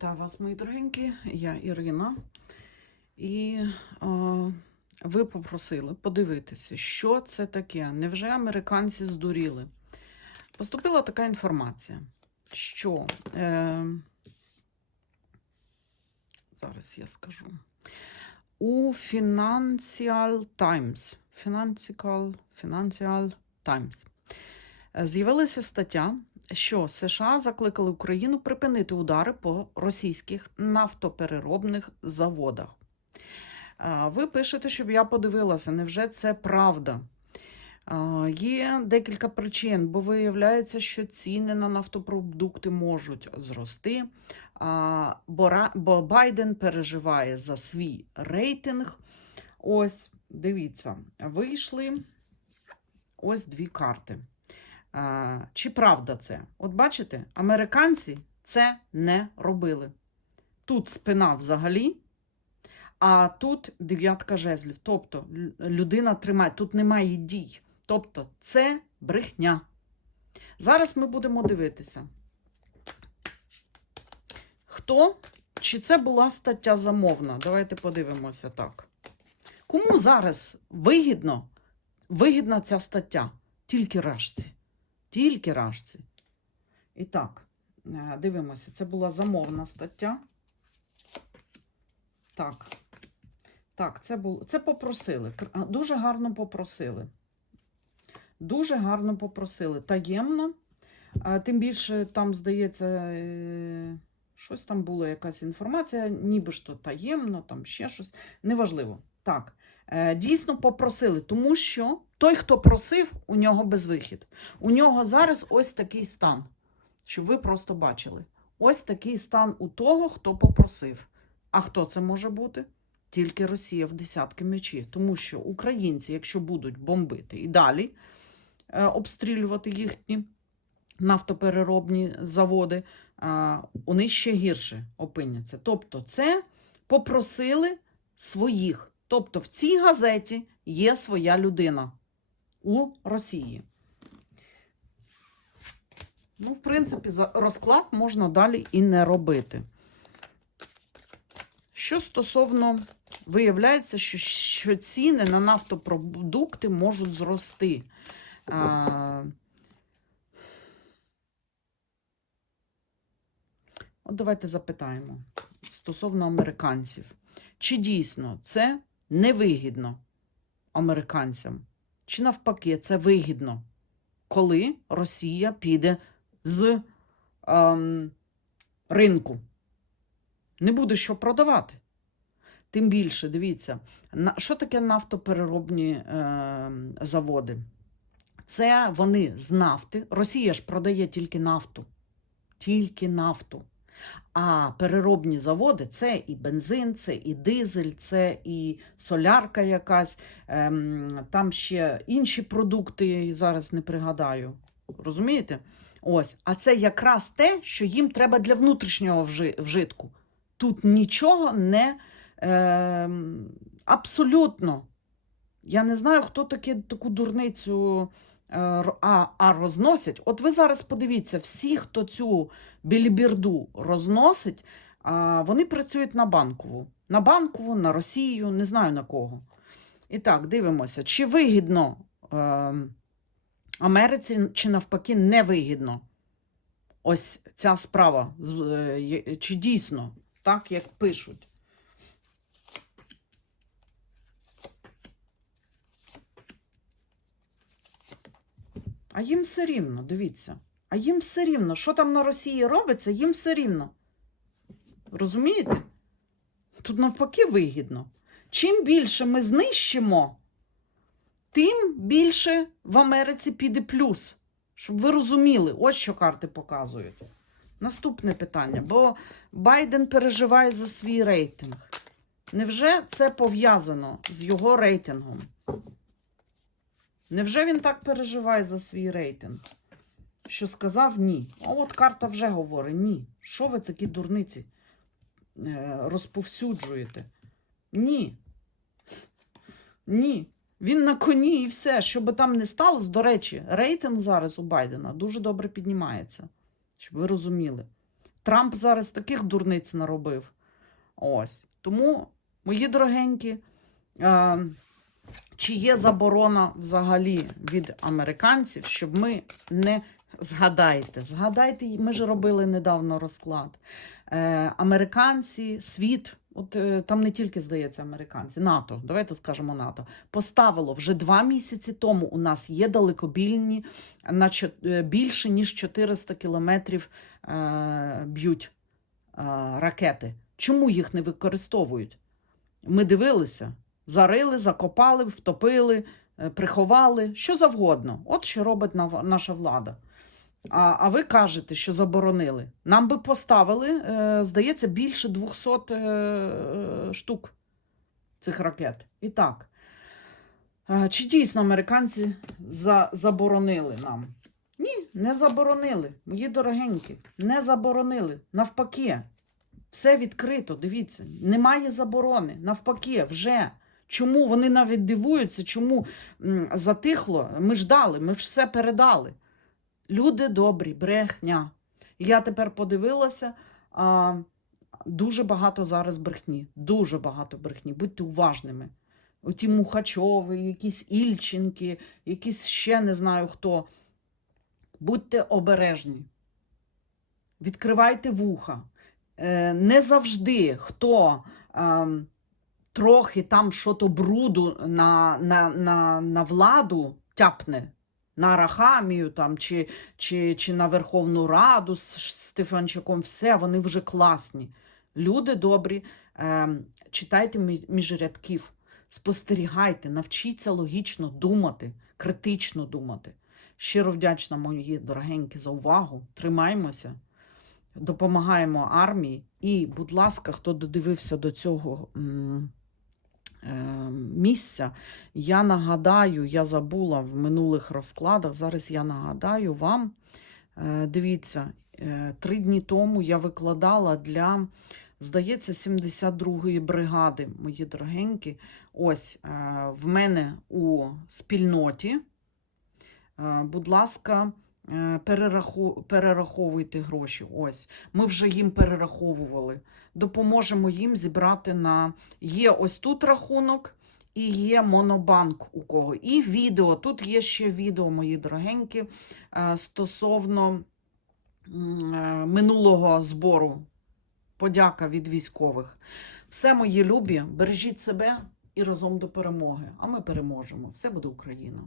Вітаю вас, мої дорогенькі. Я Ірина. І е, ви попросили подивитися, що це таке. Невже американці здуріли? Поступила така інформація, що е, зараз я скажу. У Financial Times, Financial, Financial Times е, з'явилася стаття, що США закликали Україну припинити удари по російських нафтопереробних заводах. Ви пишете, щоб я подивилася, невже це правда? Є декілька причин, бо виявляється, що ціни на нафтопродукти можуть зрости. Бо Байден переживає за свій рейтинг. Ось, дивіться, вийшли ось дві карти. А, Чи правда це? От бачите, американці це не робили. Тут спина взагалі, а тут дев'ятка жезлів. Тобто людина тримає, тут немає дій. Тобто це брехня. Зараз ми будемо дивитися. Хто? Чи це була стаття замовна? Давайте подивимося так. Кому зараз вигідно, вигідна ця стаття? Тільки рашці. Тільки рашці. І так, е, дивимося, це була замовна стаття. Так. Так, це було. Це попросили. Дуже гарно попросили. Дуже гарно попросили. Таємно. Тим більше там, здається, е, щось там було, якась інформація, ніби то таємно, там ще щось. Неважливо. Так. Е, Дійсно попросили, тому що той, хто просив, у нього безвихід. У нього зараз ось такий стан, щоб ви просто бачили. Ось такий стан у того, хто попросив. А хто це може бути? Тільки Росія в десятки мечів. Тому що українці, якщо будуть бомбити і далі е, обстрілювати їхні нафтопереробні заводи, е, вони ще гірше опиняться. Тобто, це попросили своїх. Тобто, в цій газеті є своя людина у Росії. Ну, в принципі, розклад можна далі і не робити. Що стосовно, виявляється, що, що ціни на нафтопродукти можуть зрости. А, от давайте запитаємо стосовно американців. Чи дійсно це невигідно американцям? Чи навпаки, це вигідно, коли Росія піде з ем, ринку? Не буде що продавати. Тим більше, дивіться, на, що таке нафтопереробні е, заводи? Це вони з нафти. Росія ж продає тільки нафту. Тільки нафту. А переробні заводи це і бензин, це і дизель, це і солярка якась, ем, там ще інші продукти, зараз не пригадаю. Розумієте? Ось. А це якраз те, що їм треба для внутрішнього вжитку. Тут нічого не е, абсолютно. Я не знаю, хто таки, таку дурницю а, а розносять. От ви зараз подивіться, всі, хто цю білібірду розносить, вони працюють на банкову. На банкову, на Росію, не знаю на кого. І так, дивимося, чи вигідно е, Америці, чи навпаки невигідно ось ця справа, е, чи дійсно так, як пишуть. А їм все рівно, дивіться. А їм все рівно, що там на Росії робиться, їм все рівно. Розумієте? Тут навпаки вигідно. Чим більше ми знищимо, тим більше в Америці піде плюс. Щоб ви розуміли, ось що карти показують. Наступне питання, бо Байден переживає за свій рейтинг. Невже це пов'язано з його рейтингом? Невже він так переживає за свій рейтинг? Що сказав ні. А от карта вже говорить ні. Що ви такі дурниці е, розповсюджуєте? Ні. Ні. Він на коні і все. Що би там не сталося, до речі, рейтинг зараз у Байдена дуже добре піднімається. Щоб ви розуміли. Трамп зараз таких дурниць наробив. Ось. Тому, мої дорогенькі, е, чи є заборона взагалі від американців, щоб ми не згадайте, згадайте, ми ж робили недавно розклад. Е, американці, світ, от е, там не тільки здається американці, НАТО, давайте скажемо НАТО, поставило вже два місяці тому. У нас є далекобільні на е, більше ніж 400 кілометрів е, б'ють е, ракети. Чому їх не використовують? Ми дивилися, зарили, закопали, втопили, е, приховали, що завгодно. От що робить наша влада. А, а ви кажете, що заборонили. Нам би поставили, е, здається, більше 200 е, штук цих ракет. І так. Чи дійсно американці за, заборонили нам? Ні, не заборонили. Мої дорогенькі, не заборонили. Навпаки, все відкрито. Дивіться, немає заборони. Навпаки, вже. Чому вони навіть дивуються, чому затихло? Ми ждали, ми все передали. Люди добрі, брехня. Я тепер подивилася. А, дуже багато зараз брехні. Дуже багато брехні. Будьте уважними. Оті Мухачови, якісь Ільченки, якісь ще не знаю хто. Будьте обережні. Відкривайте вуха. Е, не завжди хто трохи там що-то бруду на, на, на, на владу тяпне, на Рахамію там, чи, чи, чи на Верховну Раду з Стефанчуком, все, вони вже класні. Люди добрі, ем, читайте мі- між рядків, спостерігайте, навчіться логічно думати, критично думати. Щиро вдячна, мої дорогенькі, за увагу. Тримаємося, допомагаємо армії. І, будь ласка, хто додивився до цього е, місця, я нагадаю, я забула в минулих розкладах. Зараз я нагадаю вам. Е, Дивіться, е, три дні тому я викладала для, здається, 72-ї бригади, мої дорогенькі. Ось е, в мене у спільноті. Е, Будь ласка, е, перераху... перераховуйте гроші. Ось, ми вже їм перераховували. Допоможемо їм зібрати на. Є ось тут рахунок, і є монобанк у кого. І відео. Тут є ще відео, мої дорогенькі, е, стосовно е, минулого збору. Подяка від військових. Все, мої любі, бережіть себе і разом до перемоги. А ми переможемо. Все буде Україна.